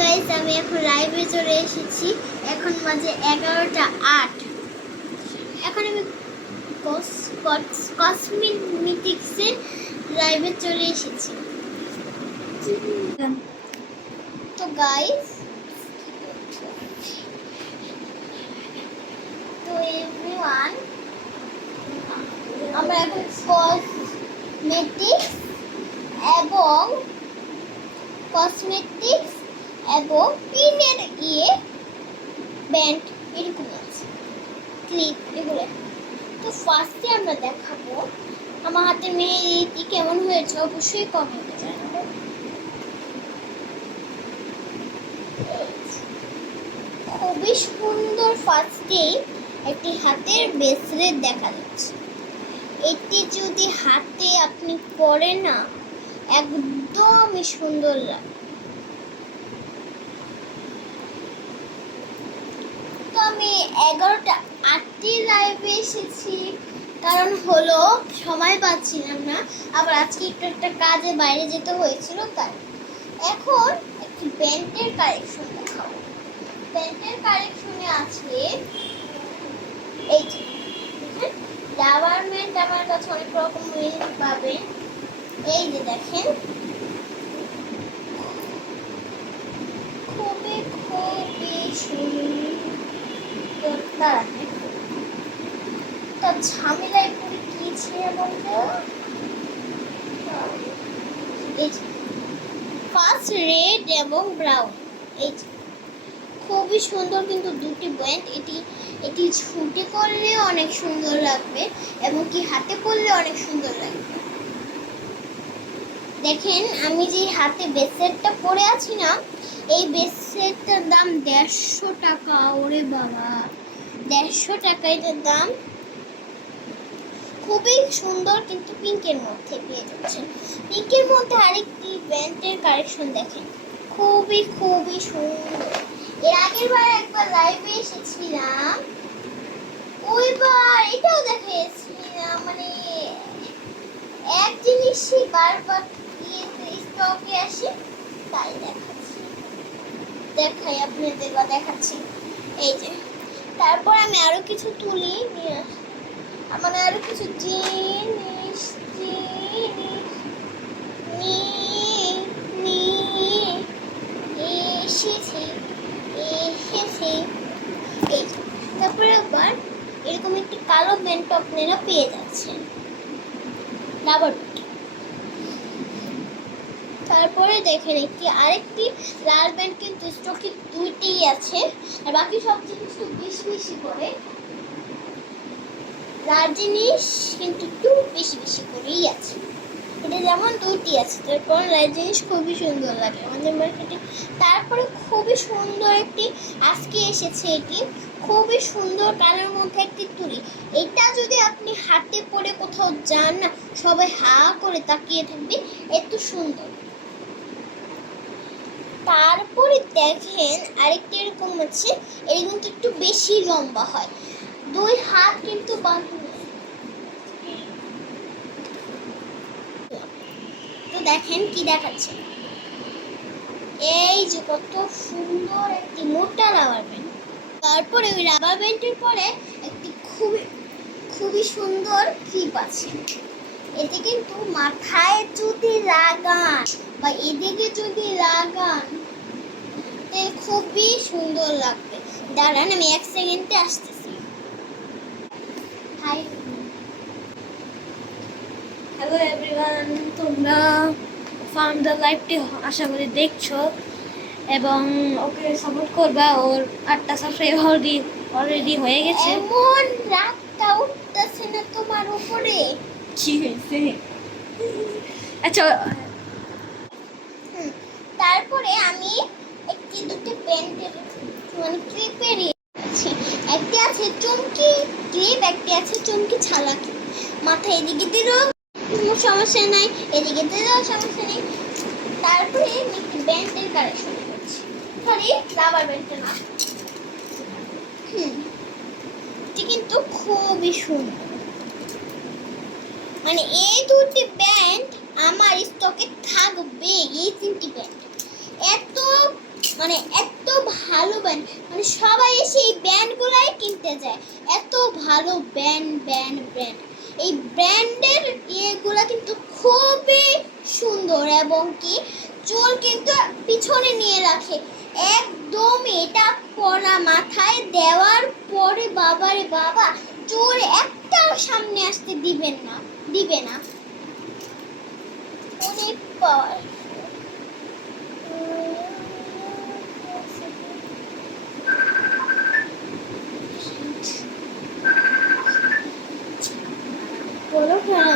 Guys, আমি এখন লাইভে চলে এসেছি। এখন বাজে 11টা 8। এখন আমি কসমেটিক্সের লাইভে চলে এসেছি। তো গাইস, তো এভরিওয়ান, আমরা এখন কসমেটিক্স এবং পিনের ব্যান্ড এরকম আছে, ক্লিপ এগুলো। তো ফার্স্টে আমরা দেখাবো আমার হাতে মেহেদি কেমন হয়েছে, অবশ্যই কমেন্টে জানাবো। খুবই সুন্দর। ফার্স্টেই একটি হাতের ব্রেসলেট দেখা যাচ্ছে। এটি যদি হাতে আপনি পরেন না, একদমই সুন্দর লাগে। তো আমি 11টা 8 লাইভে এসেছি, কারণ হলো সময় পাচ্ছিলাম না, আবার আজকে একটু একটা কাজে বাইরে যেতে হয়েছিল তাই। এখন একটি ব্যান্ডের কালেকশন দেখাবো। ব্যান্ডের কালেকশনে আছে এই যে রাবার ব্যান্ড। আমার কাছে অনেক রকম পাবেন। এই যে দেখেন, খুবই সুন্দর। তার ঝামেলায় পড়ে কি ছিল বলতো? ফার্স্ট রেড এবং ব্রাউন। এই খুবই সুন্দর, কিন্তু দুটি ব্যান্ড। এটি ছুটে করলে অনেক সুন্দর লাগবে এবং কি হাতে পরলে অনেক সুন্দর লাগবে। দেখেন, আমি যে হাতে ব্রেসলেটটা পরে আছি না, এই ব্রেসলেটটার দাম 150 টাকা। ওরে বাবা, 150 টাকা এটার দাম। খুবই সুন্দর, কিন্তু পিঙ্কের মধ্যে পেয়ে যাচ্ছেন। পিঙ্কের মধ্যে আরেকটি ব্যান্ডের কালেকশন দেখেন, খুবই সুন্দর। এর আগের বার একবার লাইভে এসেছিলাম, ওইবার এটাও দেখিয়েছিলাম। মানে এক জিনিসই বারবার স্টকে আসে, তাই দেখাই আপনাদের বা দেখাচ্ছি। এই যে তারপর আমি আরো কিছু তুলি নিয়ে আসি, মানে আরো কিছু জিনিস এসেছি। এই তারপরে আবার এরকম একটি কালো ব্যান্ড আপনারা পেয়ে যাচ্ছেন, রাবার। তারপরে দেখেন আরেকটি লাল ব্যান্ড, কিন্তু স্টকে দুইটিই আছে, আর বাকি সব জিনিস একটু বেশি করে। লাল জিনিস কিন্তু একটু বেশি করেই আছে। এটা যেমন দুটি আছে। তারপর লাল জিনিস খুবই সুন্দর লাগে আমাদের মার্কেটে। তারপরে খুবই সুন্দর একটি আজকে এসেছে, এটি খুবই সুন্দর কালার মধ্যে একটি তুলি। এটা যদি আপনি হাতে পরে কোথাও যান না, সবাই হা করে তাকিয়ে থাকবে, এত সুন্দর। তারপরে দেখেন আরেকটি এরকম আছে, এর কিন্তু একটু বেশি লম্বা হয়, 2 হাত কিন্তু বাঁধবে। তো দেখেন কি দেখাচ্ছে, এই যে কত সুন্দর একটি মোটা রাবার ব্যান্ড। তারপরে ওই রাবার ব্যান্ডের পরে একটি খুবই সুন্দর ক্লিপ আছে। এতে কিন্তু মাথায় যদি লাগান বা এদিকে যদি লাগান, খুবই সুন্দর লাগবে। দাঁড়ান, আমি 1 সেকেন্ডে আসতেছি। হাই, হ্যালো এভরিওয়ান, তোমরা ফার্ম দ্য লাইভটি আশা করি দেখছো এবং ওকে সাপোর্ট করবা। ওর 8টা সাবস্ক্রাইব অলরেডি হয়ে গেছে। এমন রাগটা উঠতেছে না তোমার উপরে? কি হয়েছে? আচ্ছা, তারপরে আমি দুটি ব্যান্ডের মানে ক্লিপের আছে। একটি আছে চমকি ক্লিপ, একটি আছে চমকি ছালা ক্লিপ। মাথায় এদিকে দিলেও সমস্যা নাই, এদিকে দিলেও সমস্যা নেই। তারপরে আমি একটি ব্যান্ডের কালেকশন করছি, সরি রাবার ব্যান্ডটা না। এটি কিন্তু খুবই সুন্দর। মানে এই দুটি ব্যান্ড আমার স্টকে থাকবে। এই 3টি ব্যান্ড এত মানে এত ভালো ব্যান্ড, মানে সবাই এসে এই ব্যান্ডগুলাই কিনতে যায়, এত ভালো ব্যান্ড। এই ব্র্যান্ডের ইয়েগুলা কিন্তু খুবই সুন্দর এবং কি চুল কিন্তু পিছনে নিয়ে রাখে একদম। এটা পরা মাথায় দেওয়ার পরে বাবারে বাবা, চুল একটাও সামনে আসতে দিবে না। অনেক পাওয়ার। বলো খেলা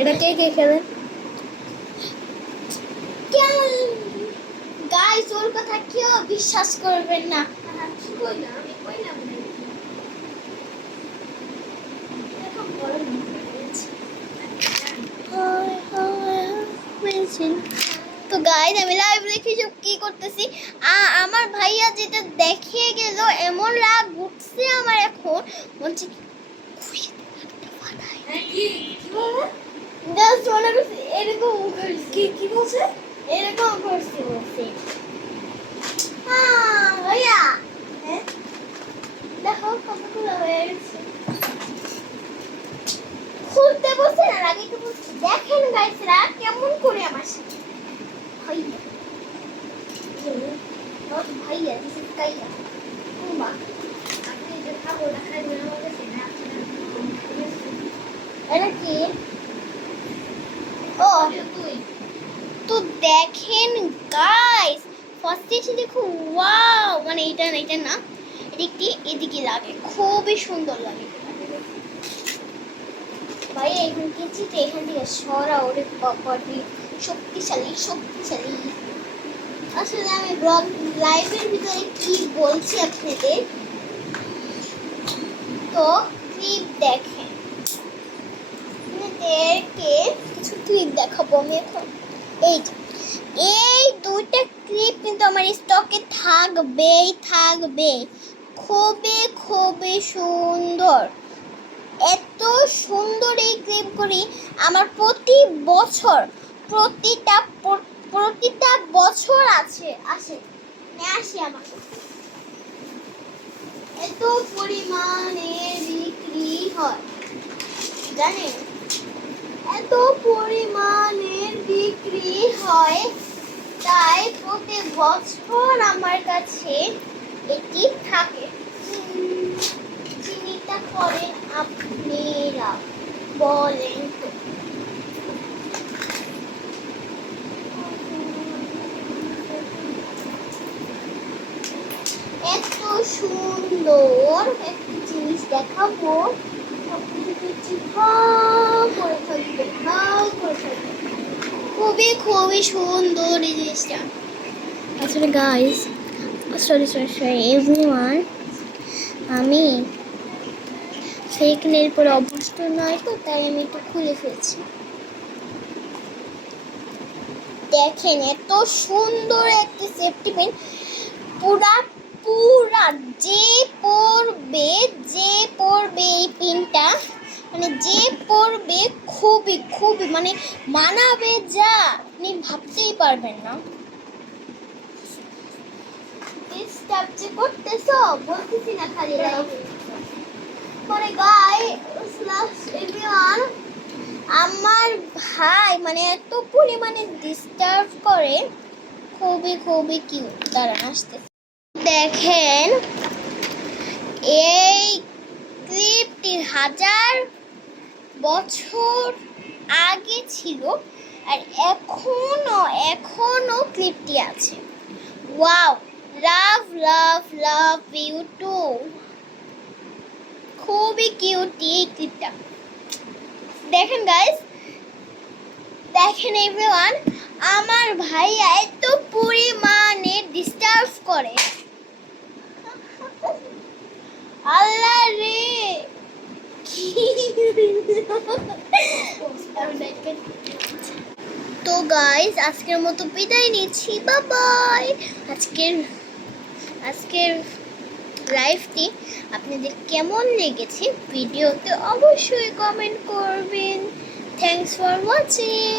এটা কে কে খেলে? গাইস, ওর কথা কেউ বিশ্বাস করবেন না। তো গাইস, আমি লাইভ দেখি সব কি করতেছি। আমার ভাইয়া যেটা দেখিয়ে গেল, এমন রাগ উঠছে আমার এখন, বলছে এরকম বলছে। ভাইয়া দেখো কতগুলো হয়ে গেছে। খুলতে বসে না, আগে একটু বলছি। দেখেন গাইসরা কেমন করে আমার সাথে ভাইয়া দিছে কাইয়া কুমা আপনি যে খাবো না খাইবে না বলতেছি না। এটা কি? ও তুই তো দেখেন গাইস, ফার্স্টে এসে দেখো ওয়াও, মানে এটা না, এদিকে লাগে, খুবই সুন্দর লাগে ভাই। এখন কেচিতে এখান থেকে সরা, ওরে বাবারে শক্তিশালী। আসলে আমি ব্লগ লাইভের ভিতরে কি বলছি আপনাদের, তো ক্লিপ দেখেন, আপনাদেরকে কিছু ক্লিপ দেখাবো আমি এখন। এই দুইটা ক্লিপ কিন্তু আমার স্টকে থাকবে। খুবই সুন্দর, এত সুন্দর এই ক্লিপগুলি আমার প্রতিটা বছর আসে আমার এত পরিমাণে বিক্রি হয়, জানেন? এত পরিমাণের বিক্রি হয়, তাই প্রতি বছর আমার কাছে এটি থাকে। চিনিটা করেন আপনারা, বলেন তো? এত সুন্দর একটা জিনিস দেখাবো, খুবই সুন্দর এই জিনিসটা। আসলে গাইস, সরি এভরিওয়ান, আমি সেইখানের পরে অভ্যস্ত নয় তো, তাই আমি একটু খুলে ফেলছি। দেখেন এত সুন্দর একটা সেফটি পিন, পুরা যে পরবে এই পিনটা, মানে যে পরবে খুবই মানে মানাবে, যা আপনি ভাবতেই পারবেন না। ডিস্টার্ব যে করতেছো বলতেছি না খালি মানে এভরিওয়ান, আমার ভাই মানে এত পরিমাণে ডিস্টার্ব করে, খুবই কিউট। দাঁড়ান আসতে দেখেন, এই ক্লিপটি 1000 বছর আগে ছিল, আর এখনো ক্লিপটি আছে। Wow, love you too. খুবই কিউট এই ক্লিপটা। দেখেন গাইস, দেখেন এভরিওয়ান, আমার ভাইয়া এত পরিমাণে ডিস্টার্ব করে, আল্লাহ রে। তো গাইস আজকের মতো বিদায় নিচ্ছি, বাই বাই। আজকের লাইভটি আপনাদের কেমন লেগেছে ভিডিওতে অবশ্যই কমেন্ট করবেন। Thanks for watching.